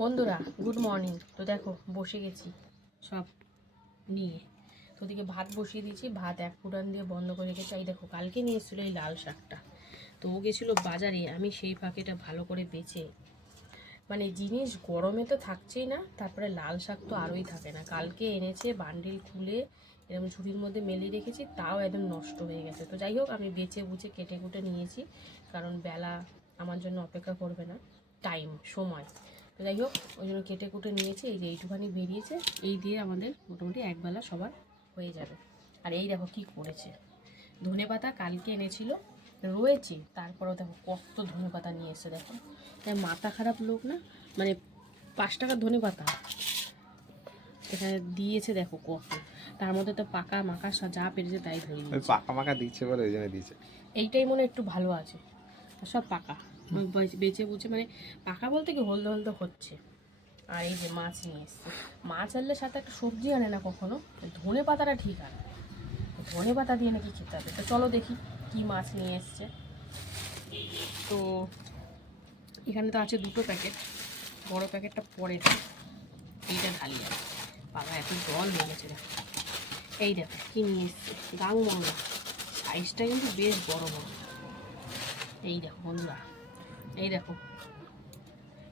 বন্ধুরা good morning তো দেখো, বসে গেছি সব নিয়ে। তো ওদিকে ভাত বসিয়ে দিয়েছি, ভাত এক ফুটান দিয়ে বন্ধ করে রেখেছি। এই দেখো, কালকে নিয়ে এসেছিল এই লাল শাকটা। তো ও গেছিল বাজারে, আমি সেই ফাঁকেটা ভালো করে বেছে মানে জিনিস গরমে তো থাকছেই না, তারপরে লাল শাক তো আরোই থাকে না। কালকে এনেছে, বান্ডিল খুলে, এরকম ঝুড়ির মধ্যে মেলিয়ে রেখেছি, তাও একদম নষ্ট হয়ে গেছে। তো যাই হোক, আমি বেছে বুঝে কেটে কুটে নিয়েছি, কারণ বেলা আমার জন্য অপেক্ষা করবে না। টাইম সময়। যাই হোক ওই জন্য কেটে কুটে নিয়েছি এই যে এইটুখানি বেরিয়েছে। এই দিয়ে আমাদের মোটামুটি একবেলা সবার হয়ে যাবে। আর এই দেখো কি করেছে। ধনে পাতা কালকে এনেছিল রয়েছে তারপরেও দেখো কত ধনে পাতা নিয়ে এসছে দেখো। তাই মাথা খারাপ লোক না মানে পাঁচ টাকার ধনে পাতা। এখানে দিয়েছে দেখো কত। তার মধ্যে তো পাকা মাকা যা পেরেছে তাই ধরে পাকা পাকা দিচ্ছে বলে ওই জন্য দিচ্ছে এইটাই মনে একটু ভালো আছে। আর সব পাকা। বেচ- বুঝে মানে পাকা বলতে কি হলদে হলদে হচ্ছে। আর এই যে মাছ নিয়ে এসছে। মাছ আনলে সাথে একটা সবজি আনে না কখনো? ধনে পাতাটা ঠিক আনে ধনে পাতা দিয়ে নাকি খেতে হবে। তো চলো দেখি কি মাছ নিয়ে এসছে। তো এখানে তো আছে দুটো প্যাকেট। বড় প্যাকেটটা পরে এইটা ঢালি আছে বাবা, এত জল হয়ে গেছে দেখো এই দেখো কি নিয়ে এসছে। গাং মংলা সাইজটা কিন্তু বেশ বড় বড়। এই দেখো বন্ধুরা। এই দেখো।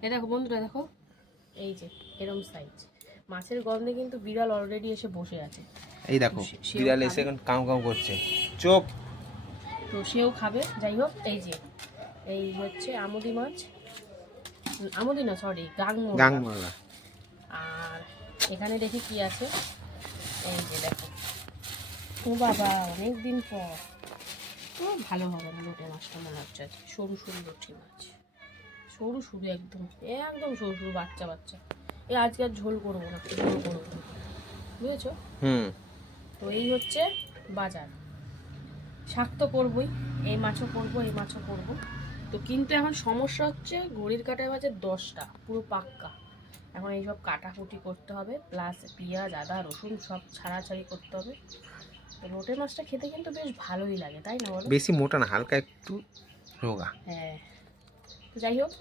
এই দেখো বন্ধুরা দেখো। এই যে এরম সাইজ মাছের গন্ধে কিন্তু বিড়াল অলরেডি এসে বসে আছে। এই দেখো বিড়াল এসে এখন কাউ কাউ করছে। চোপ তো সেও খাবে। যাই হোক এই যে এই হচ্ছে আমুদি মাছ। আমুদি না সরি গাং গাং আর এখানে দেখি কি আছে। এই যে দেখো। ও বাবা অনেক দিন পর। ভালো হবে না লোটে মাছটা মনে হচ্ছে। সরু সরু লটি মাছ। সরু সরু একদম একদম সরু সরু বাচ্চা বাচ্চা। এ আজকে আর ঝোল করব না ঝোল করব। বুঝেছ? হুম। তো এই হচ্ছে বাজার। শাক তো করবই এই মাছও করব এই মাছও করব। তো কিন্তু এখন সমস্যা হচ্ছে ঘড়ির কাটায় বাজে দশটা পুরো পাক্কা। এখন এইসব কাটাকুটি করতে হবে প্লাস পেঁয়াজ আদা রসুন সব ছাড়াছাড়ি করতে হবে। লোটে মাছটা খেতে কিন্তু বেশ ভালোই লাগে তাই না বলো? বেশি মোটা না হালকা একটু রোগা। হ্যাঁ। তো যাই হোক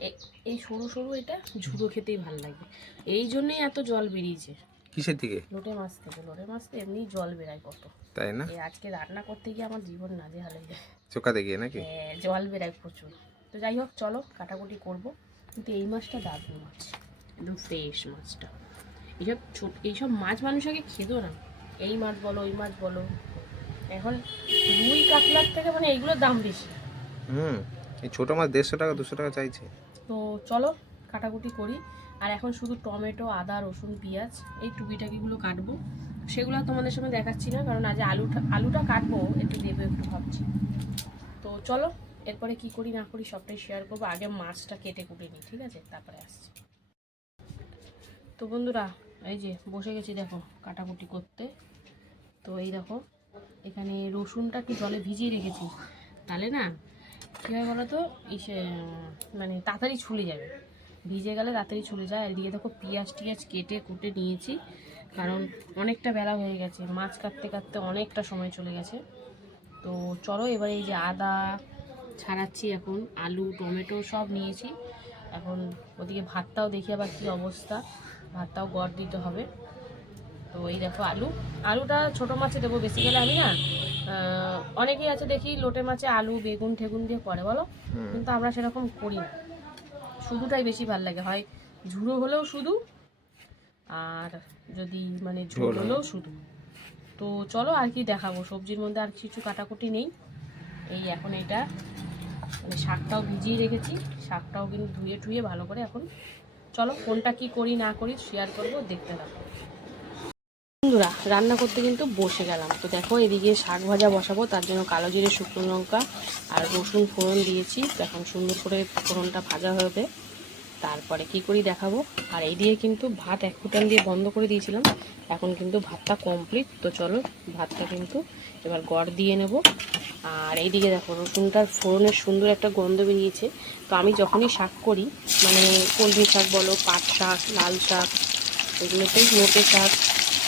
এই সরু সরু এটা ঝুড়ো খেতেই ভালো লাগে। এই জন্যই এত জল বেরিয়েছে। কিসের দিকে? লোটে মাছ থেকে লোটে মাছ তো এমনি জল বেরায় কত। তাই না? এই আজকে রান্না করতে গিয়ে আমার জীবন নাজে হালে যায়। চোকাতে গিয়ে নাকি? হ্যাঁ, জল বেরায় প্রচুর। তো যাই হোক চলো কাটাকুটি করব। কিন্তু এই মাছটা দারুণ মাছ একদম ফ্রেশ মাছটা। এইসব ছোট এইসব মাছ মানুষ আগে খেতো না। এই মাছ বলো ওই মাছ বলো। এখন রুই কাতলার থেকে মানে এইগুলোর দাম বেশি। হুম এই ছোটো মাছ দেড়শো টাকা দুশো টাকা চাইছে। তো চলো কাটাকুটি করি। আর এখন শুধু টমেটো আদা রসুন পেঁয়াজ এই টুকিটাকিগুলো কাটবো। সেগুলো তোমাদের সঙ্গে দেখাচ্ছি না কারণ আজ আলুটা আলুটা কাটবো একটু দেবো একটু ভাবছি। তো চলো এরপরে কি করি না করি সবটাই শেয়ার করব। আগে মাছটা কেটে কুটে নিই ঠিক আছে? তারপরে আসছি। তো বন্ধুরা এই যে বসে গেছি দেখো কাটাকুটি করতে। তো এই দেখো এখানে রসুনটা একটু জলে ভিজিয়ে রেখেছি। তাহলে না, কী হয় বলো তো, ইসে মানে তাড়াতাড়ি ছুলে যাবে। ভিজে গেলে তাড়াতাড়ি ছুলে যায়। আর দিয়ে দেখো পেঁয়াজ টিয়াজ কেটে কুটে নিয়েছি, কারণ অনেকটা বেলা হয়ে গেছে। মাছ কাটতে কাটতে অনেকটা সময় চলে গেছে। তো চলো এবার এই যে আদা ছাড়াচ্ছি এখন, আলু, টমেটো সব নিয়েছি। এখন ওদিকে ভাতটাও দেখি আবার কী অবস্থা। ভাতটাও গড় দিতে হবে। তো এই দেখো আলু। আলুটা ছোটো মাছে দেবো বেসিক্যালি আমি না। অনেকেই আছে দেখি লোটে মাছে আলু বেগুন ঠেগুন দিয়ে করে বলো? কিন্তু আমরা সেরকম করি না। শুধুটাই বেশি ভালো লাগে। হয় ঝুড়ো হলেও শুধু আর যদি মানে ঝোল হলেও শুধু। তো চলো আর কি দেখাবো। সবজির মধ্যে আর কিছু কাটাকুটি নেই। এই এখন এটা মানে শাকটাও ভিজিয়ে রেখেছি। শাকটাও কিন্তু ধুয়ে টুয়ে ভালো করে এখন চলো কোনটা কি করি না করি শেয়ার করব দেখতে থাকো। বন্ধুরা, রান্না করতে কিন্তু বসে গেলাম। তো দেখো, এদিকে শাক ভাজা বসাবো, তার জন্য কালো জিরে, শুকনো লঙ্কা আর রসুন ফোড়ন দিয়েছি। এখন সুন্দর করে ফোড়নটা ভাজা হবে। তারপরে কি করি দেখাবো? আর এই দিয়ে কিন্তু ভাত এক ফুটান দিয়ে বন্ধ করে দিয়েছিলাম। এখন কিন্তু ভাতটা কমপ্লিট তো চলো, ভাতটা কিন্তু এবার গড় দিয়ে নেব। আর এইদিকে দেখো, রসুনটার ফোড়নের সুন্দর একটা গন্ধ বেরিয়েছে। তো আমি যখনই শাক করি মানে কলমি শাক বলো, পাট শাক, লাল শাক, এগুলোতেই নোটে শাক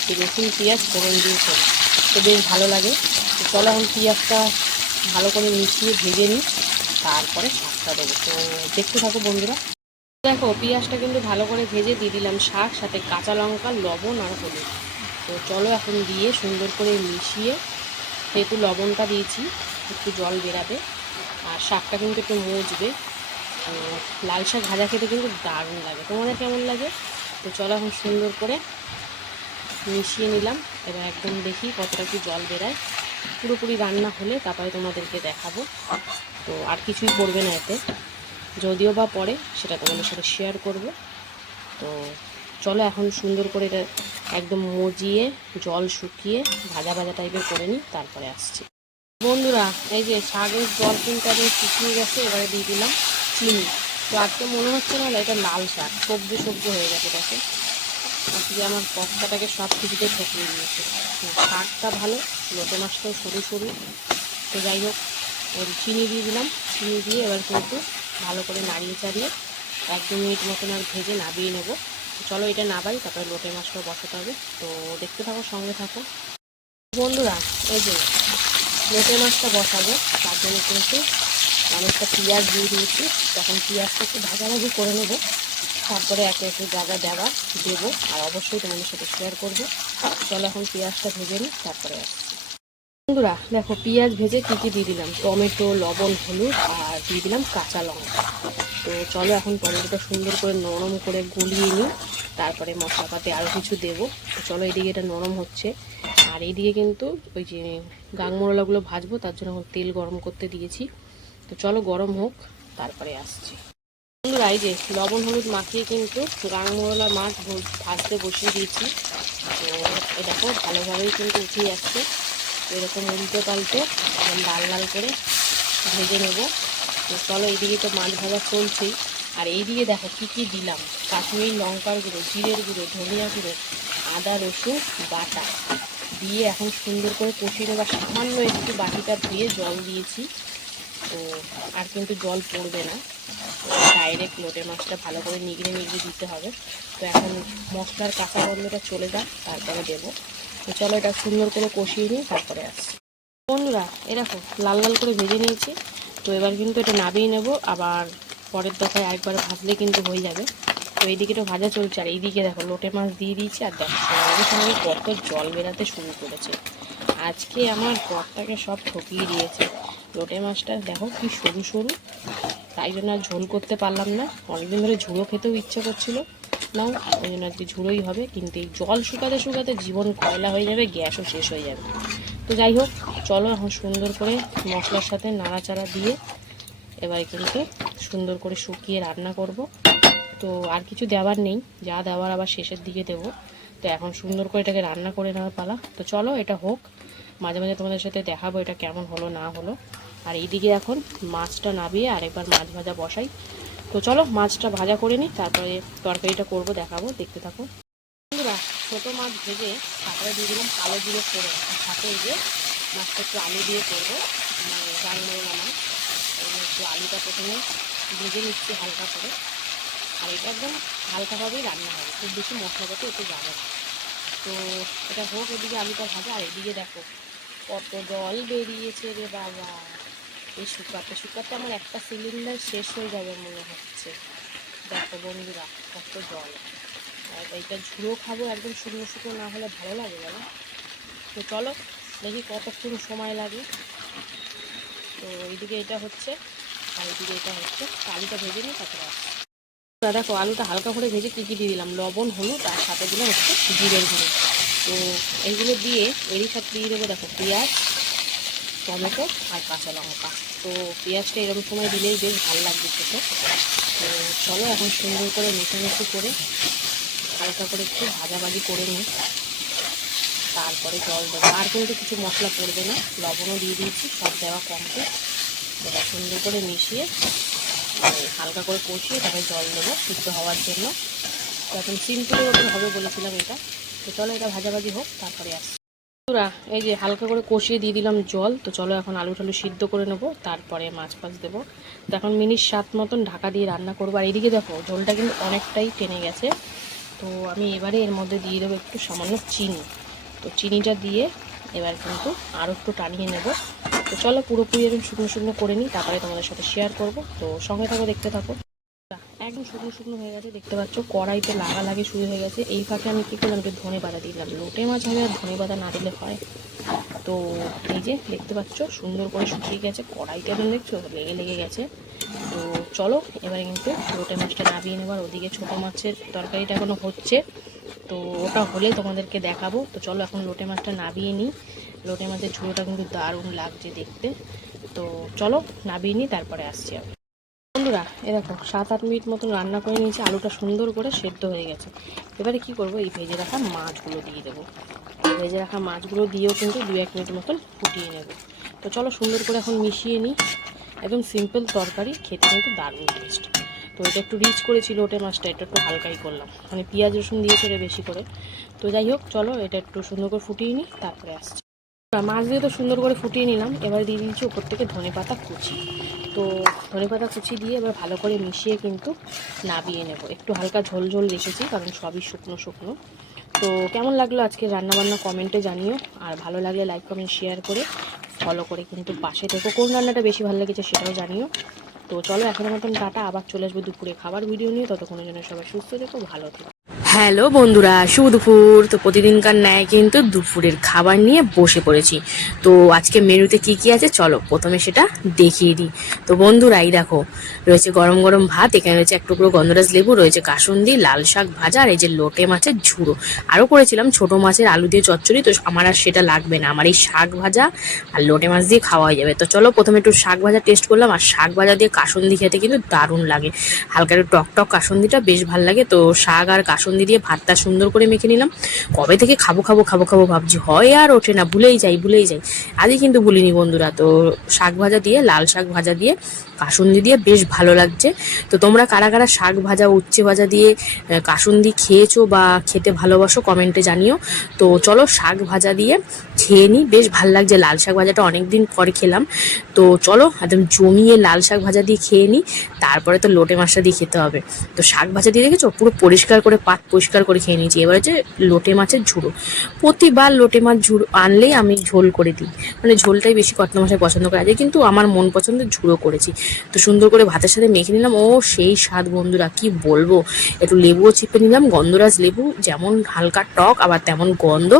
এই রসুন, পেঁয়াজ ফোড়ন দিয়ে করি তো বেশ ভালো লাগে। তো চলো এখন পেঁয়াজটা ভালো করে মিশিয়ে ভেজে নিই, তারপরে শাকটা দেবো। তো দেখতে থাকো বন্ধুরা। দেখো, পেঁয়াজটা কিন্তু ভালো করে ভেজে দিয়ে দিলাম শাক, সাথে কাঁচা লঙ্কা, লবণ আর হলুদ। তো চলো এখন দিয়ে সুন্দর করে মিশিয়ে যেহেতু লবণটা দিয়েছি, একটু জল বেরাবে। আর শাকটা কিন্তু একটু মজবে। লাল শাক ভাজা খেতে কিন্তু দারুণ লাগে। তোমাদের কেমন লাগে? তো চলো এখন সুন্দর করে মিশিয়ে নিলাম। এবার একদম দেখি কতটা কি জল বেরায়। পুরোপুরি রান্না হলে তারপরে তোমাদেরকে দেখাবো। তো আর কিছুই পড়বে না এতে। যদিও বা পরে সেটা তোমাদের সাথে শেয়ার করব। তো চলো এখন সুন্দর করে এটা একদম মজিয়ে জল শুকিয়ে ভাজা ভাজা টাইপের করে নিই, তারপরে আসছি। বন্ধুরা, এই যে শাকের জল কিন্তু শুকিয়ে গেছে, এবারে দিয়ে দিলাম চিনি। তো আজকে মনে হচ্ছে না এটা লাল শাক, সবজি সবজি হয়ে গেছে দেখো আজকে আমার কর্তাটাকে সব কিছুতে ঠকিয়ে দিয়েছে। শাকটা ভালো, লোটে মাছটাও সরু সরু। তো যাই হোক, ওর চিনি দিয়ে দিলাম। চিনি দিয়ে এবার কিন্তু ভালো করে নাড়িয়ে চাড়িয়ে এক দু মিনিট মতন আর ভেজে নাবিয়ে নেব। চলো এটা নাবাই, তারপরে লোটে মাছটাও বসাতে হবে। তো দেখতে থাকো, সঙ্গে থাকো। বন্ধুরা, এই যে লোটে মাছটা বসাবো, তার জন্য কিন্তু অনেকটা পেঁয়াজ দিয়ে দিয়েছি। তখন পেঁয়াজটা একটু ভাজাভাজি করে নেব তারপরে একে একে যা দেওয়া দেবো। আর অবশ্যই তোমাদের সাথে শেয়ার করব। চলো এখন পেঁয়াজটা ভেজে নিই, তারপরে আসছি। বন্ধুরা, দেখো পেঁয়াজ ভেজে কী কী দিয়ে দিলাম? টমেটো, লবণ, হলুদ আর দিয়ে দিলাম কাঁচা লঙ্কা। তো চলো এখন টমেটোটা সুন্দর করে নরম করে গলিয়ে নিই। তারপরে মশলাপাতি আরও কিছু দেবো। তো চলো এদিকে এটা নরম হচ্ছে। আর এইদিকে কিন্তু ওই যে গাং মশলাগুলো ভাজবো, তার জন্য তেল গরম করতে দিয়েছি। তো চলো গরম হোক, তারপরে আসছি। বন্ধুরা, এই যে লবণ হলুদ মাখিয়ে কিন্তু গাং মশলা মাছ ভাজতে বসিয়ে দিয়েছি। তো দেখো, ভালোভাবেই কিন্তু উঠে যাচ্ছে। এরকম উল্টো পাল্টে লাল লাল করে ভেজে নেব। তো চলো, এইদিকে তো মাছ ভাজা চলছেই। আর এইদিকে দেখো কী কী দিলাম। কাশ্মীরি লঙ্কার গুঁড়ো, জিরের গুঁড়ো, ধনিয়া গুঁড়ো, আদা, রসুন, বাটা। দিয়ে এখন সুন্দর করে কষিয়ে নেবার সামান্য একটু বাটিটা ধুয়ে জল দিয়েছি। তো আর কিন্তু জল পড়বে না। ডাইরেক্ট লোটে মাছটা ভালো করে নিগড়ে নিগড়ে দিতে হবে। তো এখন মশলার কাঁচা গন্ধটা চলে যাক, তারপরে দেবো। তো চলো এটা সুন্দর করে কষিয়ে নিই তারপরে আসছি। বন্ধুরা এরকম লাল লাল করে ভেজে নিয়েছি। তো এবার কিন্তু এটা নাবিয়ে নেব। আবার পরের দফায় একবার ভাজলে কিন্তু হয়ে যাবে। তো এইদিকে তো ভাজা চলছে। আর এইদিকে দেখো, লোটে মাছ দিয়ে দিয়েছি। আর দেখো, সঙ্গে সঙ্গে কত জল বেরাতে শুরু করেছে। আজকে আমার কর্তাকে সব ঠকিয়ে দিয়েছে। লোটে মাছটা দেখো কি সরু সরু। তাই জন্য আর ঝোল করতে পারলাম না। অনেকদিন ধরে ঝুড়ো খেতেও ইচ্ছে করছিল। না, ওই জন্য আজকে ঝুড়োই হবে, কিন্তু এই জল শুকাতে শুকাতে জীবন কয়লা হয়ে যাবে, গ্যাসও শেষ হয়ে যাবে। তো যাই হোক, চলো এখন সুন্দর করে মশলার সাথে নাড়াচাড়া দিয়ে এবার কিন্তু সুন্দর করে শুকিয়ে রান্না করব। তো আর কিছু দেওয়ার নেই, যা দেওয়ার আবার শেষের দিকে দেবো। তো এখন সুন্দর করে এটাকে রান্না করে নেওয়ার পালা। তো চলো, এটা হোক। মাঝে মাঝে তোমাদের সাথে দেখাবো এটা কেমন হলো, না হলো। আর এইদিকে এখন মাছটা নাবিয়ে আরেকবার মাছ ভাজা বসাই। তো চলো মাছটা ভাজা করে নিই, তারপরে তরকারিটা করব, দেখাবো, দেখতে থাকো। বন্ধুরা, ছোটো মাছ ভেজে তারপরে দিয়ে দিলাম কালো জিরে করে সাথে এই যে মাছটা একটু আলু দিয়ে করব মানে মাছ। এই একটু আলুটা প্রথমে ভেজে নিচ্ছি হালকা করে। আর এটা একদম হালকাভাবেই রান্না হবে, খুব বেশি মশলাপাতি একটু যাবে না। তো এটা হোক, এদিকে আলুটা ভাজা। আর এদিকে দেখো, কত জল বেরিয়েছে রে বাবা। এই শুকাতে শুকাতে আমার একটা সিলিন্ডার শেষ হয়ে যাবে মনে হচ্ছে। দেখো বন্ধুরা, কত জল। আর এইটা ঝুড়ো খাব একদম শুকনো শুকনো না হলে ভালো লাগে বলো তো চলো, দেখি কতক্ষণ সময় লাগে। তো এইদিকে এটা হচ্ছে, আর এইদিকে এটা হচ্ছে, আলুটা ভেজে নিই তারপরে আসছি। দেখো আলুটা হালকা করে ভেজে কী কী দিয়ে দিলাম? লবণ, হলুদ আর সাথে দিলাম হচ্ছে জিরের গুঁড়ো। তো এইগুলো দিয়ে এরই সাথে দিয়ে দেবো, দেখো পেঁয়াজ, টমেটো আর কাঁচা লঙ্কা। তো পেঁয়াজটা এরকম সময় দিলেই বেশ ভালো লাগবে খেতে। তো চলো এখন সুন্দর করে মেশামেশি করে হালকা করে একটু ভাজাভাজি করে নিই। তারপরে জল দেবো। আর কিন্তু কিছু মশলা পড়বে না, লবণও দিয়ে দিয়েছি, সব দেওয়া কমপ্লিট এটা সুন্দর করে মিশিয়ে হালকা করে কষিয়ে তারপরে জল দেবো সিদ্ধ হওয়ার জন্য। তো এখন সিম্পলের ওপর হবে বলেছিলাম এটা। তো চলো এটা ভাজাভাজি হোক, তারপরে আসছি। বন্ধুরা, এই যে হালকা করে কষিয়ে দিয়ে দিলাম জল। তো চলো এখন আলু টালু সিদ্ধ করে নেব তারপরে মাছ ফাছ দেবো। তো এখন মিনিট সাত মতন ঢাকা দিয়ে রান্না করব। আর এদিকে দেখো ঝোলটা কিন্তু অনেকটাই টেনে গেছে। তো আমি এবারে এর মধ্যে দিয়ে দেবো একটু সামান্য চিনি। তো চিনিটা দিয়ে এবার কিন্তু আরও একটু টানিয়ে নেব। তো চলো পুরোপুরি এরকম শুকনো শুকনো করে নিই তারপরে তোমাদের সাথে শেয়ার করব। তো সঙ্গে থাকো দেখতে থাকো। একদম শুকনো শুকনো হয়ে গেছে, দেখতে পাচ্ছ কড়াইতে লাগা লাগে শুরু হয়ে গেছে। এই ফাঁকে আমি কী করলাম, একটু ধনে পাতা দিলাম। লোটে মাছ হবে আর ধনে পাতা না দিলে হয়। তো এই যে দেখতে পাচ্ছ, সুন্দর করে শুকিয়ে গেছে কড়াইতে এখন দেখছ, লেগে লেগে গেছে। তো চলো, এবারে কিন্তু লোটে মাছটা নাবিয়ে নেবার ওদিকে ছোটো মাছের তরকারিটা এখনও হচ্ছে। তো ওটা হলে তোমাদেরকে দেখাবো। তো চলো এখন লোটে মাছটা নাবিয়ে নিই। লোটে মাছের ঝোলটা কিন্তু দারুণ লাগছে দেখতে। তো চলো নাবিয়ে নিই, তারপরে আসছি আমি। বন্ধুরা এ দেখো সাত আট মিনিট মতন রান্না করে নিয়েছি, আলুটা সুন্দর করে সেদ্ধ হয়ে গেছে। এবারে কি করব, এই ভেজে রাখা মাছগুলো দিয়ে দেবো। ভেজে রাখা মাছগুলো দিয়েও কিন্তু দু এক মিনিট মতন ফুটিয়ে নেব। তো চলো সুন্দর করে এখন মিশিয়ে নিই। একদম সিম্পল তরকারি, খেতে কিন্তু দারুণ টেস্ট তো এটা একটু রিচ করেছিল ওটে মাছটা, এটা একটু হালকাই করলাম। মানে পেঁয়াজ রসুন দিয়েছে রে বেশি করে। তো যাই হোক, চলো এটা একটু সুন্দর করে ফুটিয়ে নিই, তারপরে আসছি। মাছ দিয়ে তো সুন্দর করে ফুটিয়ে নিলাম। এবার দিয়ে দিয়েছি ওপর থেকে ধনে পাতা কুচি। তো ধনে পাতা কুচি দিয়ে এবার ভালো করে মিশিয়ে কিন্তু নাবিয়ে নেব। একটু হালকা ঝোল ঝোল রেখেছি, কারণ সবই শুকনো শুকনো। তো কেমন লাগল আজকে রান্নাবান্না কমেন্টে জানিও, আর ভালো লাগলে লাইক, কমেন্ট, শেয়ার করে ফলো করে কিন্তু পাশে থেকো। কোন রান্নাটা বেশি ভালো লেগেছে সেটাও জানিও। তো চলো এখনের মতন টাটা, আবার চলে আসব দুপুরে খাবার ভিডিও নিয়ে। ততক্ষণের জন্য সবাই সুস্থ থেকো, ভালো থেকো। হ্যালো বন্ধুরা, শুভ দুপুর। তো প্রতিদিনকার ন্যায় কিন্তু দুপুরের খাবার নিয়ে বসে পড়েছি। তো আজকে মেনুতে কি কি আছে চলো প্রথমে সেটা দেখিয়ে দিই। তো বন্ধুরা, এই দেখো, রয়েছে গরম গরম ভাত, এখানে রয়েছে এক টুকরো গন্ধরাজ লেবু, রয়েছে কাসুন্দি, লাল শাক ভাজা, আর এই যে লোটে মাছের ঝুড়ো। আরও করেছিলাম ছোট মাছের আলু দিয়ে চচ্চড়ি, তো আমার আর সেটা লাগবে না। আমার এই শাক ভাজা আর লোটে মাছ দিয়ে খাওয়া হয়ে যাবে। তো চলো প্রথমে একটু শাক ভাজা টেস্ট করলাম, আর শাক ভাজা দিয়ে কাসুন্দি খেতে কিন্তু দারুণ লাগে। হালকা একটু টক টক কাসুন্দিটা বেশ ভালো লাগে, তো শাক আর কাসুন্দি দিয়ে ভাতটা সুন্দর করে মেখে নিলাম। কবে থেকে খাব খাব খাব খাব ভাবছি, হয় আর ওঠে না, ভুলেই যাই ভুলেই যাই। আজই কিন্তু ভুলিনি বন্ধুরা, তো শাক ভাজা দিয়ে, লাল শাক ভাজা দিয়ে, কাসুন্দি দিয়ে বেশ ভালো লাগছে। তো তোমরা কারা কারা শাক ভাজা, উচ্ছে ভাজা দিয়ে কাসুন্দি খেয়েছো বা খেতে ভালোবাসো কমেন্টে জানিও। তো চলো শাক ভাজা দিয়ে খেয়ে নিই বেশ ভালো লাগছে, লাল শাক ভাজাটা অনেক দিন পরে খেলাম। তো চলো একদম জমিয়ে লাল শাক ভাজা দিয়ে খেয়ে নিই তারপরে তো লোটে মাছটা দিয়ে খেতে হবে। তো শাক ভাজা দিয়ে দেখেছ? পুরো পরিষ্কার করে পাত পরিষ্কার করে খেয়ে নিয়েছি। এবার হচ্ছে লোটে মাছের ঝুড়ো। প্রতিবার লোটে মাছ ঝুড়ো আনলেই আমি ঝোল করে দিই। মানে ঝোলটাই বেশি কটনা মাছের পছন্দ করা যায়। কিন্তু আমার মন পছন্দের ঝুড়ো করেছি। তো সুন্দর করে ভাতের সাথে মেখে নিলাম। ও সেই স্বাদ বন্ধুরা, কি বলব? একটু লেবুও চিপে নিলাম। গন্ধরাজ লেবু, যেমন হালকা টক, আবার তেমন গন্ধ,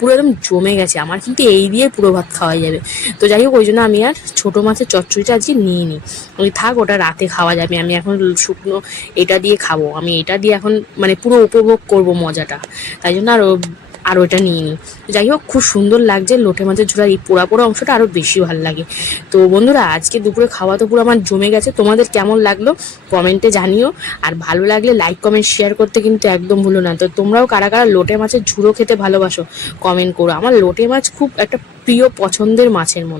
পুরো একদম জমে গেছে। আমার কিন্তু এই দিয়ে পুরো ভাত খাওয়া যাবে। তো যাই হোক, ওই জন্য আমি আর ছোটো মাছের চচ্চড়িটা আজকে নিয়ে নিই ওই থাক, ওটা রাতে খাওয়া যাবে। আমি এখন শুকনো এটা দিয়ে খাব। আমি এটা দিয়ে এখন মানে পুরো উপভোগ করব মজাটা। তাই জন্য আর ও- আর ওটা নিয়ে নিই। যাই হোক, খুব সুন্দর লাগছে। লোটে মাছের ঝোড়ার এই পোড়া পোড়া অংশটা আরও বেশি ভালো লাগে। তো বন্ধুরা, আজকে দুপুরে খাওয়া তো পুরো আমার জমে গেছে। তোমাদের কেমন লাগল কমেন্টে জানিও। আর ভালো লাগলে লাইক, কমেন্ট, শেয়ার করতে কিন্তু একদম ভুলো না। তো তোমরাও কারা কারা লোটে মাছের ঝুড়ো খেতে ভালোবাসো, কমেন্ট করো। আমার লোটে মাছ খুব একটা প্রিয় পছন্দের মাছের মধ্যে।